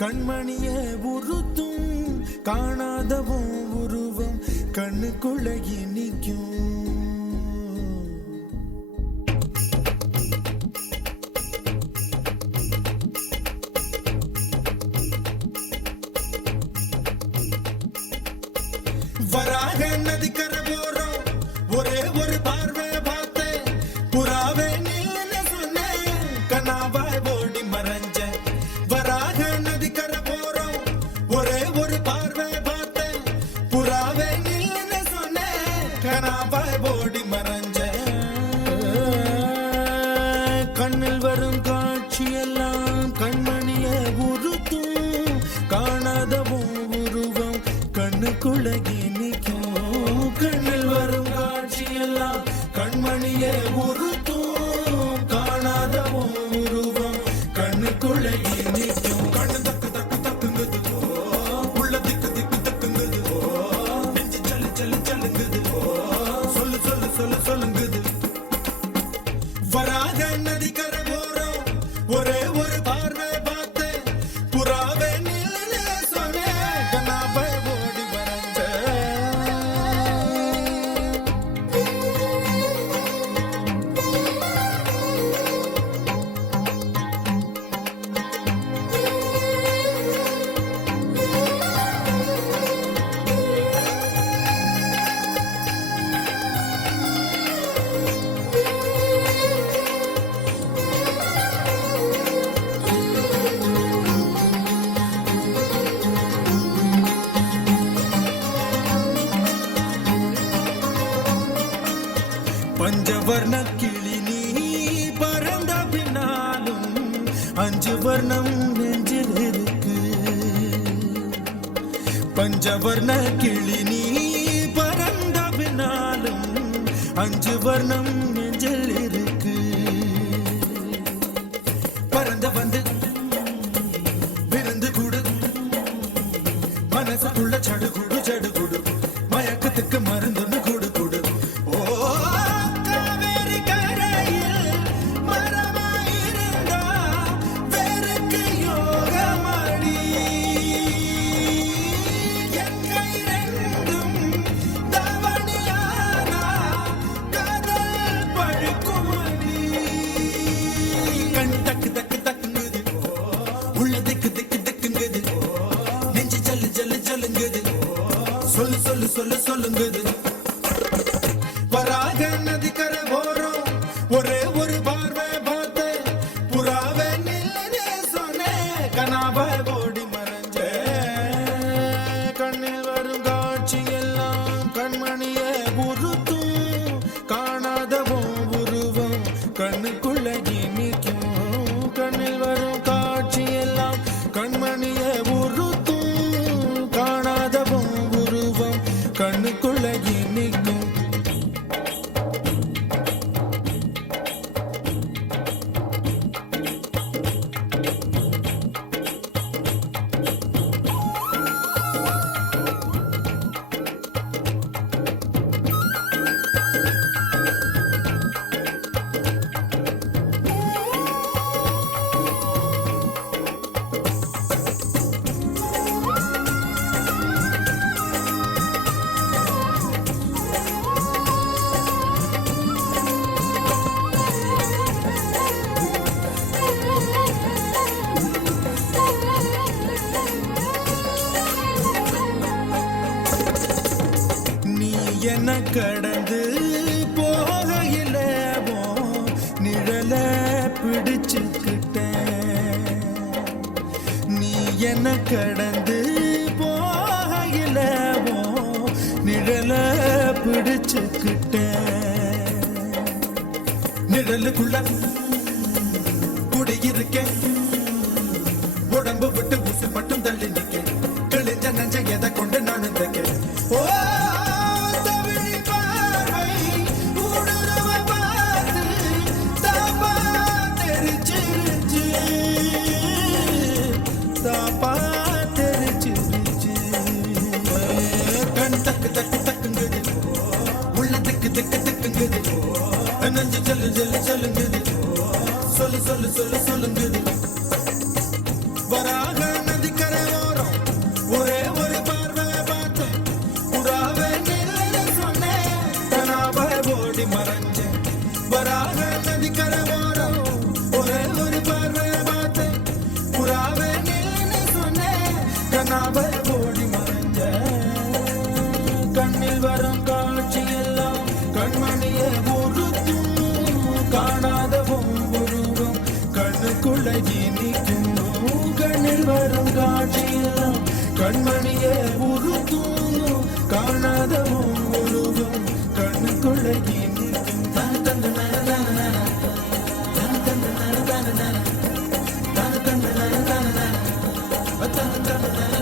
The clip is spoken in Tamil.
கண்மணிய உறுத்தும் காணாதவும் உருவம் கண்ணுக்குள்ள நிற்கும். வராக நதிக்கரை போறோம், ஒரே ஒரு பார்வை பார்த்தேன், புறாவே நின்னு சொன்னேன், கனாவாய் ஓடி மறைஞ்சேன். வராக நதிக்கரை போறோம், ஒரே ஒரு பார்வை பார்த்தேன், புறாவே நின்னு சொன்னேன், கனாவாய் ஓடி மறைஞ்சேன். கண்ணில் வரும் காட்சியெல்லாம் கண்மணிய உறுத்தும் காணாதவும் உருவம் கண்ணுக்குள்ள நிற்கும். கண்ணில் வரும் காட்சியெல்லாம் கண்மணியே உறுத்தும் காணாதவும் உருவம் கண்ணுக்குள்ள நிற்கும். கண்ணு தக்கு தக்கு தக்குங்குது, உள்ள திக்கு திக்கு தக்குங்குது, நெஞ்சு சல்லு சல்லு சல்லுங்குது, சொல்லு சொல்லு சொல்லு சொல்லுங்குது. வராக நதிக்கரை போறோம், ஒரே ஒரு பார்வை பார்த்தேன், புறாவே நின்னு சொன்னேன், கனாவாய் ஓடி பஞ்சவர்ண கிளி நீ பறந்த பின்னாலும் 5 வர்ணம் நெஞ்சில் இருக்கு. பஞ்சவர்ண கிளி நீ பறந்த பின்னாலும் 5 வர்ணம் நெஞ்சில் இருக்கு. பறந்த வந்து விருந்து கூடு, மனசுக்குள்ள சடுகுடு சடுகுடு, மயக்கத்துக்கு மருந்துன்னு கூடு கூடு. சொல்லு சொல்லு சொல்லு சொல்லுங்குது. வராக நதிக்கரை போறோம், ஒரே ஒரு பார்வை பார்த்தேன், புறாவே நின்னு சொன்னேன், கனாவாய் ஓடி மறைஞ்சேன். கண்ணில் வரும் காட்சி எல்லாம் கண்மணிய உறுத்தும் காணாதவும் உருவம் கண்ணுக்குள்ள நிற்கும். கண்ணில் வரும் காட்சி எல்லாம் கண்மணிய உறுத்தும் காணாதவும் உருவம் கண்ணுக்குள்ள நிற்கும். என்ன கடந்து போகையில நிழல பிடிச்சுக்கிட்டேன். நீ என்ன கடந்து போகையில நிழல பிடிச்சுக்கிட்டேன். நிழலுக்குள்ள குடியிருக்கேன், உடம்பு விட்டு ஊசி மட்டும் தள்ளி நிக்க, கிழிஞ்ச நஞ்ச எதை கொண்டு நான் தைக்க. ஓ நெஞ்சு செல்லு செல்லு செல்லுங்குது, சொல்லு சொல்லு சொல்லு சொல்லுங்குது. வராக நதி தன தன